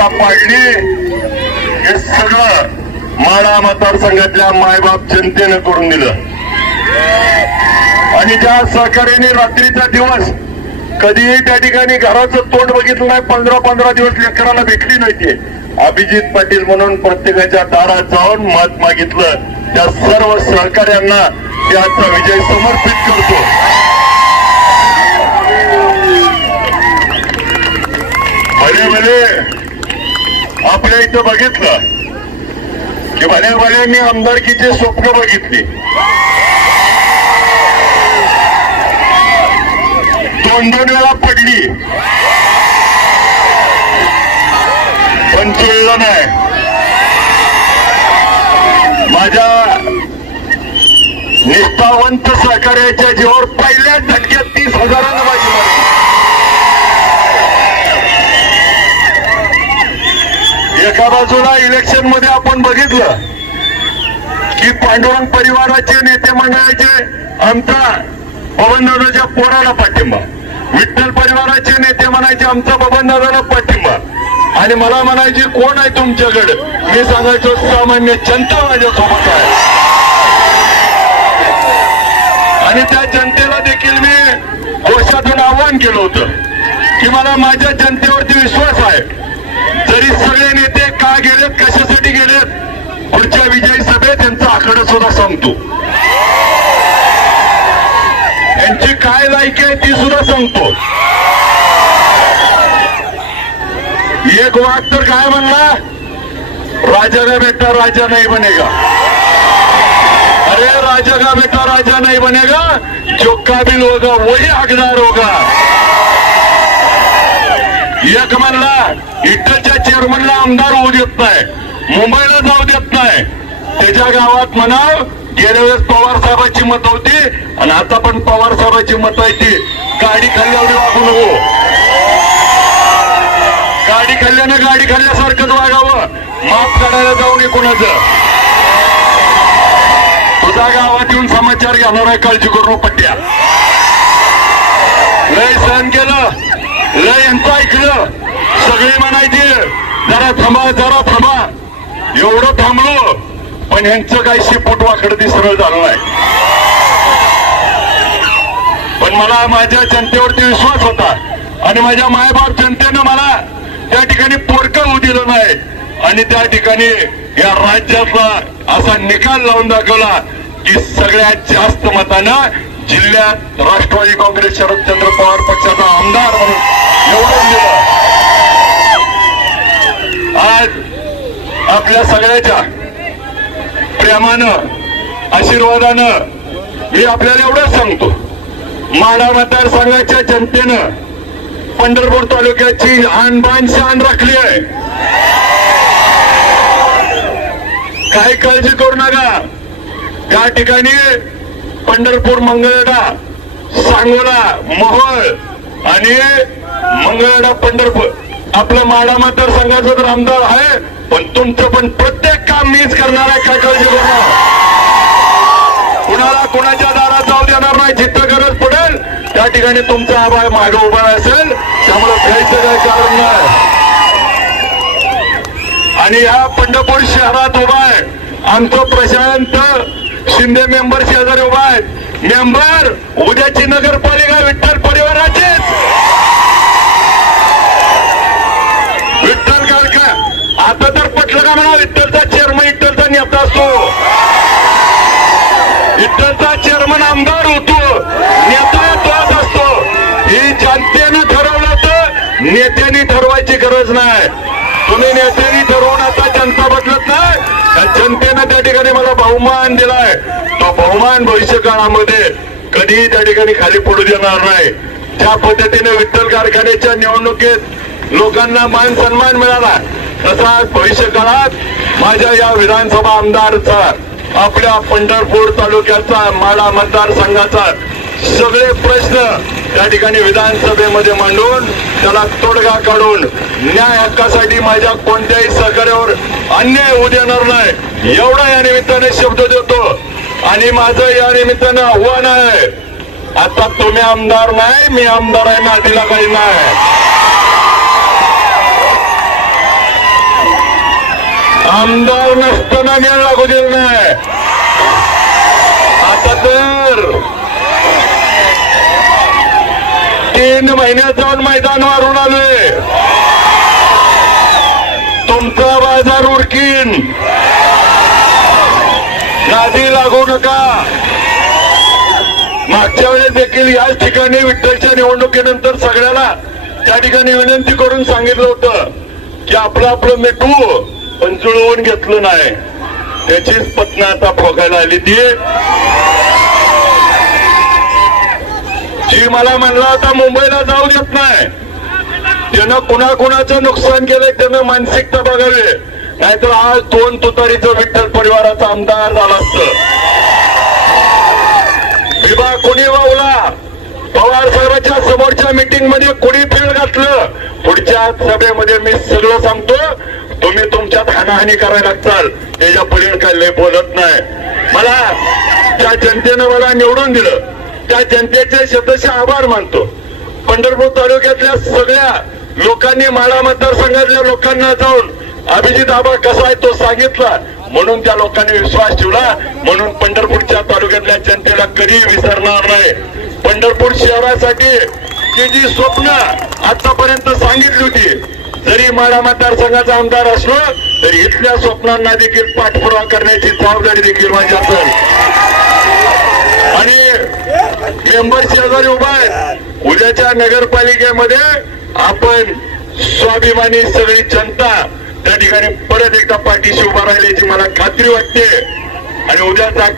भूमिका पाडली. हे सगळं माळा मतदारसंघातल्या मायबाप जनतेनं करून दिलं. आणि ज्या सहकार्याने रात्रीचा दिवस कधीही त्या ठिकाणी घराचं तोंड बघितलं नाही पंधरा पंधरा दिवस लेकराला भेटली नाहीये अभिजित पाटील म्हणून प्रत्येकाच्या दारात जाऊन मत मागितलं. त्या सर्व सहकार्यांना त्याचा विजय समर्पित करतो. आपल्या इथं बघितलं. की भल्या भल्यांनी आमदारकीचे स्वप्न बघितली. दोन दोन वेळा पडली. पण जुळलं नाही. माझ्या निष्ठावंत सहकार्याच्या जीवावर पहिल्याच धटक्यात तीस हजारांना बाजूला इलेक्शनमध्ये आपण बघितलं की पांडुरंग परिवाराचे नेते मंडळाचे आमचा बबनदादाच्या पोराला पाठिंबा. विठ्ठल परिवाराचे नेते म्हणायचे आमचा बबनदादाला पाठिंबा. आणि मला म्हणायचे कोण आहे तुमच्याकडे? मी सांगायचो सामान्य जनता माझ्यासोबत आहे. आणि त्या जनतेला देखील मी घोषातून आव्हान केलं होतं की मला माझ्या जनतेवरती विश्वास आहे. तरी सगळे नेते का गेलेत? कशासाठी गेलेत? पुढच्या विजयी सभेत त्यांचा आकडा सुद्धा सांगतो. त्यांची काय लायकी आहे ती सुद्धा सांगतो. एक वाघ तर काय म्हणला? राजा का बेटा राजा नाही बनेगा. अरे राजा का बेटा राजा नाही बनेगा? जो काबिल होगा वही हकदार होगा. एक म्हणला इटलच्या चेअरमनला आमदार होऊ देत नाही. मुंबईला जाऊ देत नाही. त्याच्या गावात म्हणाव गेल्या वेळेस पवार साहेबांची मत होती आणि आता पण पवार साहेबांची मत आहे ती. गाडी खाल्ल्यावर वागू नको. गाडी खाल्ल्यानं गाडी खाल्ल्यासारखंच वागावं. माफ काढायला जाऊ नये कोणाचं. तुझा गावात येऊन समाचार घेणार आहे काळजी करू पट्ट्या. लय सहन केलं. लय यांचं ऐकलं सगळे म्हणायचे जरा थांबा जरा थांबा. एवढं थांबलो पण यांचं काही शेपूट वाकड सरळ झालं नाही. पण मला माझ्या जनतेवरती विश्वास होता. आणि माझ्या मायबाप जनतेनं मला त्या ठिकाणी पोरकं होऊ दिलं नाही. आणि त्या ठिकाणी या राज्याचा असा निकाल लावून दाखवला की सगळ्यात जास्त मतानं जिल्ह्यात राष्ट्रवादी काँग्रेस शरदचंद्र पवार पक्षाचा आमदार म्हणून निवडून दिलं. आज आपल्या सगळ्याच्या प्रेमानं आशीर्वादानं मी आपल्याला एवढंच सांगतो. माढा मतदारसंघाच्या जनतेनं पंढरपूर तालुक्याची आणबाण शान राखली आहे. काही काळजी करू नका. त्या ठिकाणी पंढरपूर मंगळवेढा सांगोला मोहोळ आणि मंगळवेढा पंढरपूर. आपलं माडा मतदारसंघाचा तर आमदार आहे पण तुमचं पण प्रत्येक काम मीच करणार आहे काय काळजी करू कुणाला कुणाच्या दारात जाऊ देणार नाही जिथं गरज पडेल त्या ठिकाणी तुमचा आभार मागे उभा असेल त्यामुळे भ्यायचं काय कारण नाही. आणि या पंढरपूर शहरात उभा आहे. आमचं प्रशांत शिंदे मेंबर शेजारी उभा आहेत. मेंबर उद्याची नगरपालिका विठ्ठल परिवाराचे विठ्ठल कारका आता तर पटलं का म्हणा विठ्ठलचा चेअरमन विठ्ठलचा नेता असतो विठ्ठलचा चेअरमन आमदार होतो नेता तोच असतो. ही जनतेनं ठरवलं तर नेत्यांनी ठरवायची गरज नाही. तुम्ही नेत्यांनी ठरवून आता जनता बदलत नाही जनते ठिकाणी मला बहुमान दिलाय. तो बहुमान भविष्य काळामध्ये कधीही त्या ठिकाणी खाली पडू देणार नाही. ज्या पद्धतीने विठ्ठल कारखान्याच्या निवडणुकीत लोकांना मान सन्मान मिळाला तसा भविष्य काळात माझ्या या विधानसभा आमदारचा आपल्या पंढरपूर तालुक्याचा माडा मतदारसंघाचा सगळे प्रश्न त्या ठिकाणी विधानसभेमध्ये मांडून त्याला तोडगा काढून न्याय हक्कासाठी माझ्या कोणत्याही सहकार्यावर अन्याय होऊ देणार नाही. एवढा या निमित्ताने शब्द देतो. आणि माझं या निमित्तानं आव्हान आहे. आता तुम्ही आमदार नाही मी आमदार आहे मातीला काही नाही. आमदार नसताना मी लागू दिलं नाही. आता तर तीन महिन्यात जाऊन मैदान वारून आलोय. तुमचा बाजार उरकीन. नादी लागू नका. मागच्या वेळेस देखील याच ठिकाणी विठ्ठलच्या निवडणुकीनंतर सगळ्याला त्या ठिकाणी विनंती करून सांगितलं होतं की आपलं आपलं मिठू पण जुळवून घेतलं नाही. त्याचीच पत्न आता फोगायला आली ती. जी मला म्हणला आता मुंबईला जाऊ देत नाही. त्यानं कुणाकुणाचं नुकसान केलंय त्यानं मानसिकता बघावी. नाहीतर आज दोन तुतारीचं विठ्ठल परिवाराचा आमदार झाला असतं. विभाग कोणी वावला? पवार साहेबांच्या समोरच्या मीटिंगमध्ये कोणी फेल घातलं? पुढच्या सभेमध्ये मी सगळं सांगतो तुम्ही तुमच्यात हानाहानी करायला लागताल. त्याच्या पुढे काय लय बोलत नाही. मला त्या जनतेनं मला निवडून दिलं. त्या जनतेचे शतश आभार मानतो. पंढरपूर तालुक्यातल्या सगळ्या लोकांनी माळा मतदारसंघातल्या लोकांना जाऊन अभिजित आबा कसा आहे तो सांगितला. म्हणून त्या लोकांनी विश्वास ठेवला. म्हणून पंढरपूरच्या तालुक्यातल्या जनतेला कधी विसरणार नाही. पंढरपूर शहरासाठी जी जी स्वप्न आतापर्यंत सांगितली होती. जरी माडा मतदारसंघाचा आमदार असलो तरी इथल्या स्वप्नांना देखील पाठपुरावा करण्याची जबाबदारी देखील माझी असेल. आणि मेंबर शेजारी उभा आहे उद्याच्या नगरपालिकेमध्ये आपण स्वाभिमानी सगळी जनता त्या ठिकाणी परत एकदा पाठीशी उभा राहिल्याची मला खात्री वाटते. आणि उद्याचा